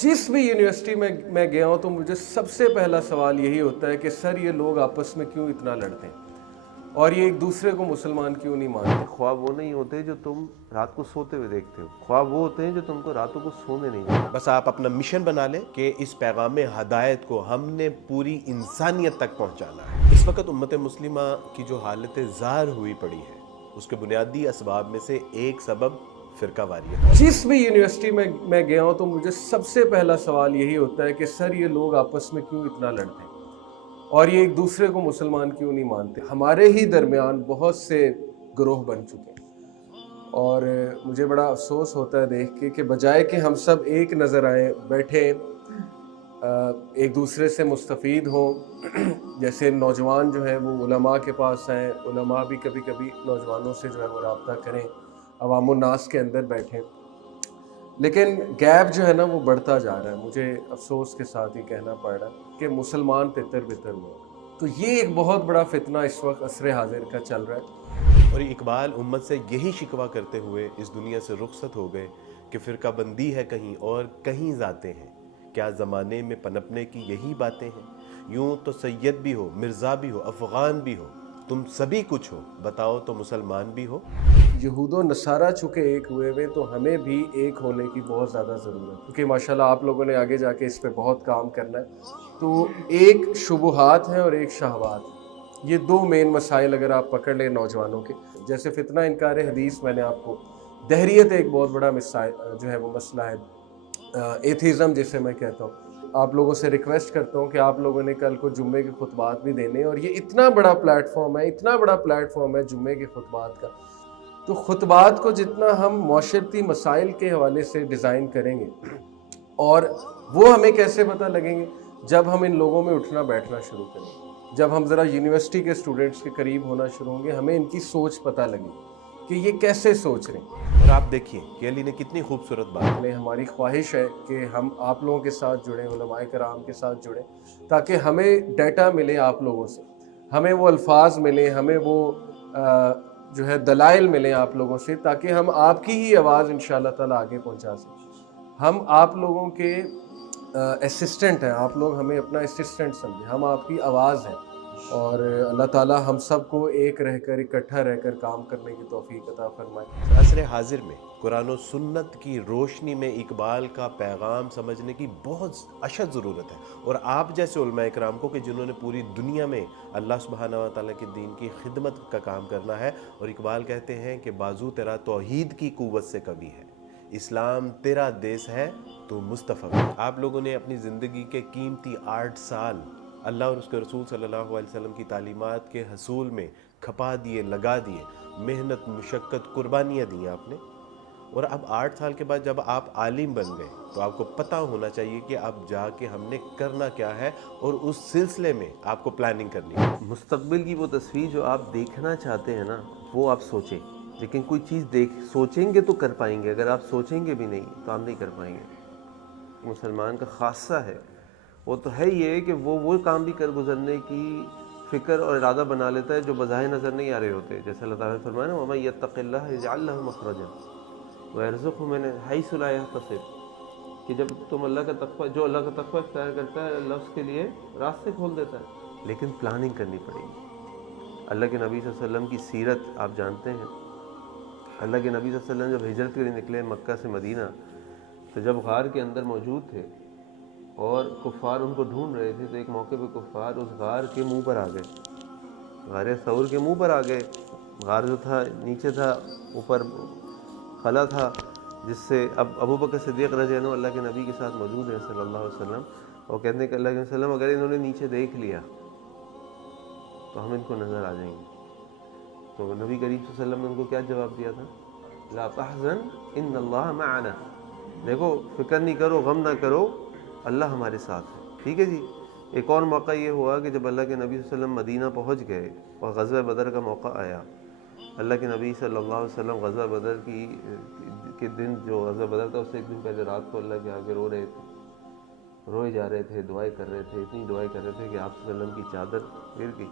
जिस भी यूनिवर्सिटी में मैं गया हूँ तो मुझे सबसे पहला सवाल यही होता है कि सर ये लोग आपस में क्यों इतना लड़ते हैं और ये एक दूसरे को मुसलमान क्यों नहीं मानते। ख्वाब वो नहीं होते जो तुम रात को सोते हुए देखते हो, ख्वाब वो होते हैं जो तुमको रातों को सोने नहीं देते। बस आप अपना मिशन बना लें कि इस पैगाम हदायत को हमने पूरी इंसानियत तक पहुंचाना है। इस वक्त उम्मत मुस्लिमा की जो हालत ज़ार हुई पड़ी है उसके बुनियादी असबाब में से एक सबब फ़िरकावारियत है। जिस भी यूनिवर्सिटी में मैं गया हूँ तो मुझे सबसे पहला सवाल यही होता है कि सर ये लोग आपस में क्यों इतना लड़ते हैं और ये एक दूसरे को मुसलमान क्यों नहीं मानते। हमारे ही दरमियान बहुत से ग्रोह बन चुके हैं और मुझे बड़ा अफसोस होता है देख के कि बजाय कि हम सब एक नज़र आए बैठे एक दूसरे से मुस्तफ़ीद हों, जैसे नौजवान जो है वो उलमा के पास आएँ, उलमा भी कभी कभी नौजवानों से जो है वो रब्ता करें, अवाम नास के अंदर बैठें, लेकिन गैप जो है ना वो बढ़ता जा रहा है। मुझे अफसोस के साथ ही कहना पड़ रहा है कि मुसलमान तितर बितर हुए। तो ये एक बहुत बड़ा फितना इस वक्त असर हाजिर का चल रहा है। और इकबाल उम्मत से यही शिकवा करते हुए इस दुनिया से रुखसत हो गए कि फ़िरका बंदी है कहीं और कहीं जाते हैं, क्या ज़माने में पनपने की यही बातें हैं। यूं तो सैयद भी हो, मिर्ज़ा भी हो, अफ़गान भी हो, तुम सभी कुछ हो, बताओ तो मुसलमान भी हो। यहूदो नसारा चुके एक हुए हुए, तो हमें भी एक होने की बहुत ज़्यादा ज़रूरत है, क्योंकि माशाल्लाह आप लोगों ने आगे जाके इस पे बहुत काम करना है। तो एक शुबुहात है और एक शहवात, ये दो मेन मसाइल अगर आप पकड़ लें नौजवानों के, जैसे फितना इनकार हदीस, मैंने आपको दहरियत एक बहुत बड़ा मिसाइल जो है वो मसला है, एथिज़म जिसे मैं कहता हूँ। आप लोगों से रिक्वेस्ट करता हूँ कि आप लोगों ने कल को जुम्मे के खुतबात भी देने, और ये इतना बड़ा प्लेटफॉर्म है, इतना बड़ा प्लेटफॉर्म है जुम्मे के खुतबात का। तो खुतबात को जितना हम माशरती मसाइल के हवाले से डिज़ाइन करेंगे, और वो हमें कैसे पता लगेंगे, जब हम इन लोगों में उठना बैठना शुरू करेंगे, जब हम ज़रा यूनिवर्सिटी के स्टूडेंट्स के करीब होना शुरू होंगे, हमें इनकी सोच पता लगेगी कि ये कैसे सोच रहे हैं। और आप देखिए कि अली ने कितनी खूबसूरत बात है। हमारी ख्वाहिश है कि हम आप लोगों के साथ जुड़ें, उलमाए कराम के साथ जुड़ें, ताकि हमें डाटा मिले आप लोगों से, हमें वो अल्फाज मिले, हमें वो जो है दलाइल मिले आप लोगों से, ताकि हम आपकी ही आवाज़ इंशाअल्लाह ताला आगे पहुंचा सकें। हम आप लोगों के असिस्टेंट हैं, आप लोग हमें अपना असिस्टेंट समझें, हम आपकी आवाज़ हैं, और अल्लाह ताला हम सबको एक रहकर, इकट्ठा रहकर काम करने की तौफीक अता फरमाए। असर हाजिर में कुरान और सुन्नत की रोशनी में इकबाल का पैगाम समझने की बहुत अशद ज़रूरत है, और आप जैसे उलमाए किराम को कि जिन्होंने पूरी दुनिया में अल्लाह सुब्हानहू व तआला के दीन की खिदमत का काम करना है। और इकबाल कहते हैं कि बाजू तेरा तौहीद की कुव्वत से कभी है, इस्लाम तेरा देश है, तो मुस्तफ़ा। आप लोगों ने अपनी ज़िंदगी के कीमती 8 साल अल्लाह और उसके रसूल सल्लल्लाहु अलैहि वसल्लम की तालीमात के हसूल में खपा दिए, लगा दिए, मेहनत, मुशक्क़त, कुर्बानियाँ दी आपने। और अब 8 साल के बाद जब आप आलिम बन गए तो आपको पता होना चाहिए कि अब जाके हमने करना क्या है, और उस सिलसिले में आपको प्लानिंग करनी है। मुस्तकबिल की वो तस्वीर जो आप देखना चाहते हैं ना, वो आप सोचें, लेकिन कोई चीज़ सोचेंगे तो कर पाएंगे, अगर आप सोचेंगे भी नहीं तो आप नहीं कर पाएंगे। मुसलमान का खासा है वो तो है ये कि वो काम भी कर गुजरने की फ़िक्र और इरादा बना लेता है जो बज़ाहिर नज़र नहीं आ रहे होते। जैसे अल्लाह ताला ने फरमाया ना, वमन यत्तक़िल्लाह यजअल लहु मख़रजन व यरज़ुक़हु मिन हैसु ला यहतसिब, कि जब तुम अल्लाह का तक़वा, जो अल्लाह का तक़वा इख्तियार करता है, अल्लाह उसके लिए रास्ते खोल देता है, लेकिन प्लानिंग करनी पड़ेगी। अल्लाह के नबी सल्लल्लाहु अलैहि वसल्लम की सीरत आप जानते हैं। अल्लाह के नबी सल्लल्लाहु अलैहि वसल्लम जब हिजरत के लिए निकले मक्का से मदीना, तो जब गार के अंदर मौजूद थे और कुफ़ार उनको ढूंढ रहे थे, तो एक मौके पे कुफ़ार उस गार के मुंह पर आ गए, गार सऊर के मुंह पर आ गए। गार जो था नीचे था, ऊपर खला था, जिससे अब अबू बकर सिद्दीक़ रज़ियल्लाहु अन्हु अल्लाह के नबी के साथ मौजूद हैं सल्लल्लाहु अलैहि वसल्लम, और कहते हैं कि अल्लाह के वसल्लम अगर इन्होंने नीचे देख लिया तो हम इनको नज़र आ जाएंगे। तो नबी करीम सल्लल्लाहु अलैहि वसल्लम ने उनको क्या जवाब दिया था, ला तहज़न इन्नल्लाह मअना, देखो फ़िक्र नहीं करो, गम ना करो, अल्लाह हमारे साथ है। ठीक है जी। एक और मौका ये हुआ कि जब अल्लाह के नबी सल्लल्लाहु अलैहि वसल्लम मदीना पहुँच गए और ग़ज़वा बदर का मौका आया, अल्लाह के नबी सल्लल्लाहु अलैहि वसल्लम ग़ज़वा बदर के दिन, जो ग़ज़वा बदर था उससे एक दिन पहले रात को अल्लाह के आगे रो रहे थे, रोए जा रहे थे, दुआएं कर रहे थे, इतनी दुआएं कर रहे थे कि आप सल्लल्लाहु अलैहि वसल्लम की चादर गिर गई।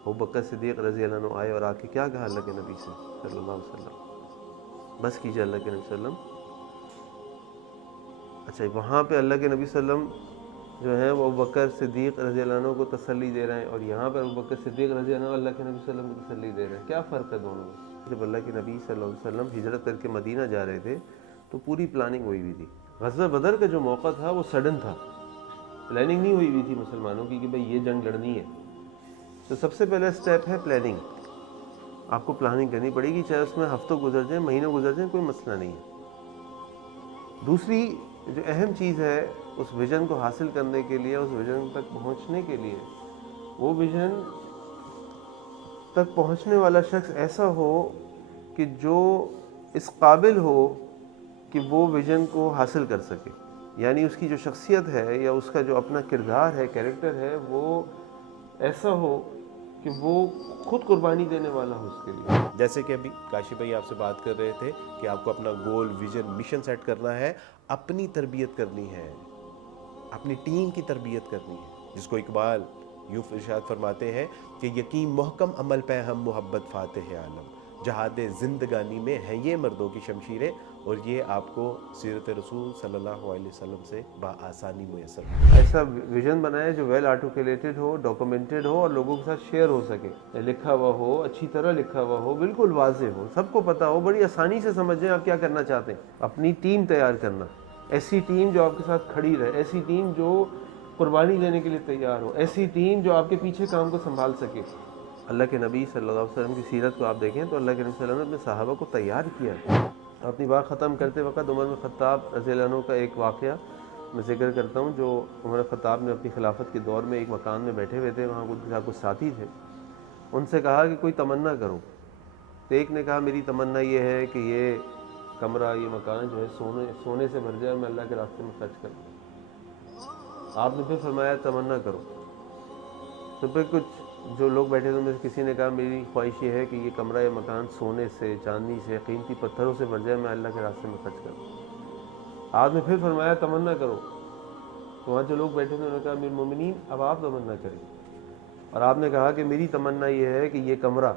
अबू बकर सिद्दीक़ रज़ियल्लाहु अन्हु आए और आके क्या कहा अल्लाह के नबी से सल्लल्लाहु अलैहि वसल्लम, बस कीजिए अल्लाह के नबी सल्लम, اچھا وہاں پہ اللہ کے نبی صلی اللہ علیہ وسلم جو ہیں وہ ابوبکر صدیق رضی اللہ عنہ کو تسلی دے رہے ہیں، اور یہاں پر ابوبکر صدیق رضی اللہ عنہ اللہ کے نبی صلی اللہ علیہ وسلم کو تسلی دے رہے ہیں، کیا فرق ہے دونوں میں؟ جب اللہ کے نبی صلی اللہ علیہ وسلم ہجرت کر کے مدینہ جا رہے تھے تو پوری پلاننگ ہوئی ہوئی تھی. غزوہ بدر کا جو موقع تھا وہ سڈن تھا، پلاننگ نہیں ہوئی ہوئی تھی مسلمانوں کی کہ بھئی یہ جنگ لڑنی ہے. تو سب سے پہلا سٹیپ ہے پلاننگ. آپ کو پلاننگ کرنی پڑے گی، چاہے اس میں ہفتوں گزر جائیں، مہینوں گزر جائیں، کوئی مسئلہ نہیں ہے. دوسری جو اہم چیز ہے اس ویژن کو حاصل کرنے کے لیے، اس ویژن تک پہنچنے کے لیے، وہ ویژن تک پہنچنے والا شخص ایسا ہو کہ جو اس قابل ہو کہ وہ ویژن کو حاصل کر سکے. یعنی اس کی جو شخصیت ہے یا اس کا جو اپنا کردار ہے، کیریکٹر ہے، وہ ایسا ہو کہ وہ خود قربانی دینے والا ہو اس کے لیے. جیسے کہ ابھی کاشف بھائی آپ سے بات کر رہے تھے کہ آپ کو اپنا گول، ویژن، مشن سیٹ کرنا ہے، اپنی تربیت کرنی ہے، اپنی ٹیم کی تربیت کرنی ہے، جس کو اقبال یوں ارشاد فرماتے ہیں کہ یقین محکم عمل پہ ہم محبت فاتح عالم، جہاد زندگانی میں ہیں یہ مردوں کی شمشیریں، اور یہ آپ کو سیرت رسول صلی اللہ علیہ وسلم سے بآسانی میسر. ایسا ویژن بنائے جو ویل آرٹیکولیٹڈ ہو، ڈاکومنٹڈ ہو، اور لوگوں کے ساتھ شیئر ہو سکے، لکھا ہوا ہو، اچھی طرح لکھا ہوا ہو، بالکل واضح ہو، سب کو پتہ ہو، بڑی آسانی سے سمجھ جائیں آپ کیا کرنا چاہتے ہیں. اپنی ٹیم تیار کرنا، ایسی ٹیم جو آپ کے ساتھ کھڑی رہے، ایسی ٹیم جو قربانی دینے کے لیے تیار ہو، ایسی ٹیم جو آپ کے پیچھے کام کو سنبھال سکے. اللہ کے نبی صلی اللہ علیہ وسلم کی سیرت کو آپ دیکھیں تو اللہ کے نبی صلی اللہ علیہ وسلم نے اپنے صحابہ کو تیار کیا. اپنی بات ختم کرتے وقت عمر بن خطاب رضی اللہ عنہ کا ایک واقعہ میں ذکر کرتا ہوں. جو عمر خطاب نے اپنی خلافت کے دور میں ایک مکان میں بیٹھے ہوئے تھے، وہاں کچھ ساتھی تھے. ان سے کہا کہ کوئی تمنا کرو. تو ایک نے کہا میری تمنا یہ ہے کہ یہ کمرہ، یہ مکان جو ہے سونے سے بھر جائے، میں اللہ کے راستے میں خرچ کر دوں. آپ نے پھر فرمایا تمنا کرو. تو پھر کچھ جو لوگ بیٹھے تھے ان میں سے کسی نے کہا میری خواہش یہ ہے کہ یہ کمرہ یا مکان سونے سے، چاندی سے، قیمتی پتھروں سے بھر جائے، میں اللہ کے راستے میں خرچ کر دوں. آپ نے پھر فرمایا تمنا کرو. تو وہاں جو لوگ بیٹھے تھے انہوں نے کہا امیر المومنین اب آپ تمنا کریں. اور آپ نے کہا کہ میری تمنا یہ ہے کہ یہ کمرہ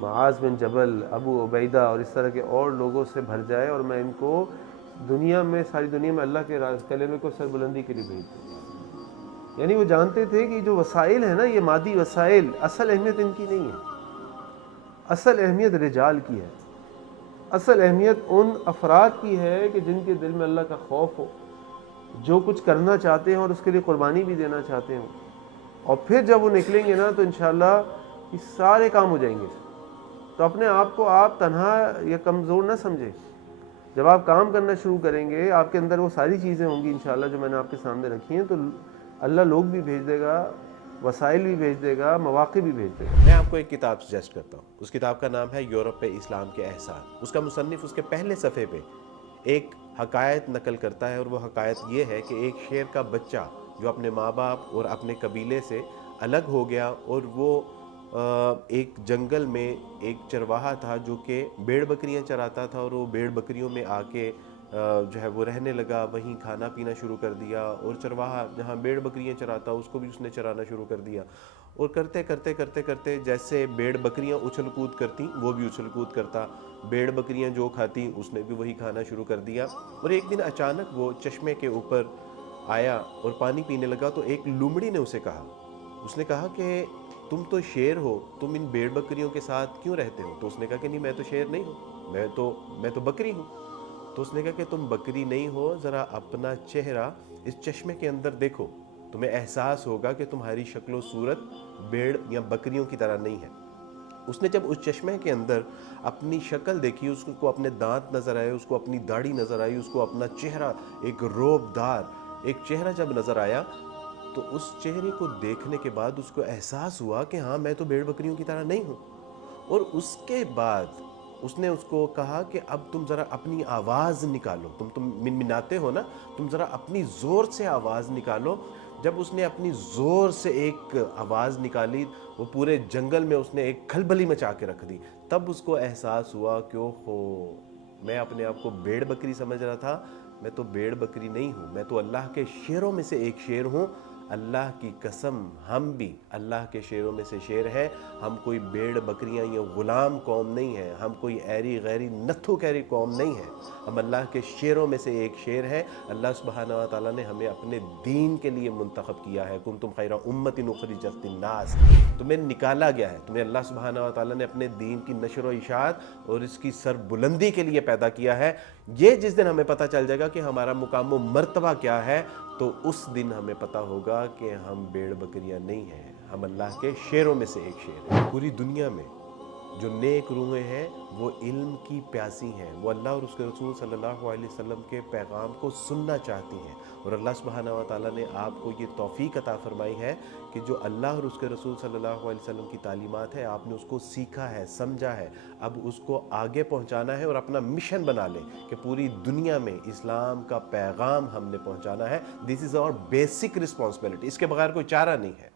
معاذ بن جبل، ابو عبیدہ اور اس طرح کے اور لوگوں سے بھر جائے، اور میں ان کو دنیا میں، ساری دنیا میں اللہ کے کلمے کو سربلندی کے لیے بھیج دوں. یعنی وہ جانتے تھے کہ جو وسائل ہیں نا، یہ مادی وسائل، اصل اہمیت ان کی نہیں ہے. اصل اہمیت رجال کی ہے. اصل اہمیت ان افراد کی ہے کہ جن کے دل میں اللہ کا خوف ہو، جو کچھ کرنا چاہتے ہیں اور اس کے لیے قربانی بھی دینا چاہتے ہوں. اور پھر جب وہ نکلیں گے نا تو انشاءاللہ یہ سارے کام ہو جائیں گے. تو اپنے آپ کو آپ تنہا یا کمزور نہ سمجھیں. جب آپ کام کرنا شروع کریں گے، آپ کے اندر وہ ساری چیزیں ہوں گی انشاءاللہ جو میں نے آپ کے سامنے رکھی ہیں، تو اللہ لوگ بھی بھیج دے گا، وسائل بھی بھیج دے گا، مواقع بھی بھیج دے گا. میں آپ کو ایک کتاب سجیسٹ کرتا ہوں. اس کتاب کا نام ہے یورپ پہ اسلام کے احسان. اس کا مصنف اس کے پہلے صفحے پہ ایک حکایت نقل کرتا ہے، اور وہ حکایت یہ ہے کہ ایک شیر کا بچہ جو اپنے ماں باپ اور اپنے قبیلے سے الگ ہو گیا، اور وہ ایک جنگل میں ایک چرواہا تھا جو کہ بھیڑ بکریاں چراتا تھا، اور وہ بھیڑ بکریوں میں آ کے جو ہے وہ رہنے لگا، وہیں کھانا پینا شروع کر دیا. اور چرواہا جہاں بھیڑ بکریاں چراتا اس کو بھی اس نے چرانا شروع کر دیا. اور کرتے کرتے کرتے کرتے جیسے بھیڑ بکریاں اچھل کود کرتی وہ بھی اچھل کود کرتا، بھیڑ بکریاں جو کھاتی اس نے بھی وہی کھانا شروع کر دیا. اور ایک دن اچانک وہ چشمے کے اوپر آیا اور پانی پینے لگا. تو ایک لومڑی نے اسے کہا، اس نے کہا کہ تم تو شیر ہو، تم ان بھیڑ بکریوں کے ساتھ کیوں رہتے ہو؟ تو اس نے کہا کہ نہیں، میں تو شیر نہیں ہوں، میں تو بکری ہوں. تو اس نے کہا کہ تم بکری نہیں ہو، ذرا اپنا چہرہ اس چشمے کے اندر دیکھو، تمہیں احساس ہوگا کہ تمہاری شکل و صورت بھیڑ یا بکریوں کی طرح نہیں ہے. اس نے جب اس چشمے کے اندر اپنی شکل دیکھی، اس کو اپنے دانت نظر آئے، اس کو اپنی داڑھی نظر آئی، اس کو اپنا چہرہ، ایک روب دار ایک چہرہ جب نظر آیا، تو اس چہرے کو دیکھنے کے بعد اس کو احساس ہوا کہ ہاں میں تو بھیڑ بکریوں کی طرح نہیں ہوں. اور اس کے بعد اس نے اس کو کہا کہ اب تم ذرا اپنی آواز نکالو، تم منمناتے ہو نا، تم ذرا اپنی زور سے آواز نکالو. جب اس نے اپنی زور سے ایک آواز نکالی، وہ پورے جنگل میں اس نے ایک کھلبلی مچا کے رکھ دی. تب اس کو احساس ہوا کہ اوہو، میں اپنے آپ کو بھیڑ بکری سمجھ رہا تھا، میں تو بھیڑ بکری نہیں ہوں، میں تو اللہ کے شیروں میں سے ایک شیر ہوں. अल्लाह की कसम हम भी अल्लाह के शेरों में से शेर हैं। हम कोई भेड़ बकरियां या गुलाम कौम नहीं है, हम कोई ऐरी गैरी नत्थु कैरी कौम नहीं है, हम अल्लाह के शेरों में से एक शेर हैं। अल्लाह सुब्हानहू व तआला ने हमें अपने दीन के लिए मुंतखब किया है। कुंतुम खैरा उम्मतिन उखरिजत लिन्नास, तुम्हें निकाला गया है, तुम्हें अल्लाह सुब्हानहू व तआला ने अपने दीन की नशर व इशाअत और इसकी सरबुलंदी के लिए पैदा किया है। ये जिस दिन हमें पता चल जाएगा कि हमारा मुकाम व मर्तबा क्या है, तो उस दिन हमें पता होगा कि हम भेड़ बकरियां नहीं हैं, हम अल्लाह के शेरों में से एक शेर हैं। पूरी दुनिया में जो नेक रूहें हैं वो इल्म की प्यासी हैं, वो अल्लाह और उसके रसूल सल्लल्लाहु अलैहि वसल्लम के पैगाम को सुनना चाहती हैं। और अल्लाह सुब्हानहू व तआला ने आपको ये तौफीक अता फरमाई है कि जो अल्लाह और उसके रसूल सल्लल्लाहु अलैहि वसल्लम की तालीमात है, आपने उसको सीखा है, समझा है, अब उसको आगे पहुंचाना है और अपना मिशन बना लें कि पूरी दुनिया में इस्लाम का पैगाम हमने पहुंचाना है। This is our basic responsibility, इसके बगैर कोई चारा नहीं है।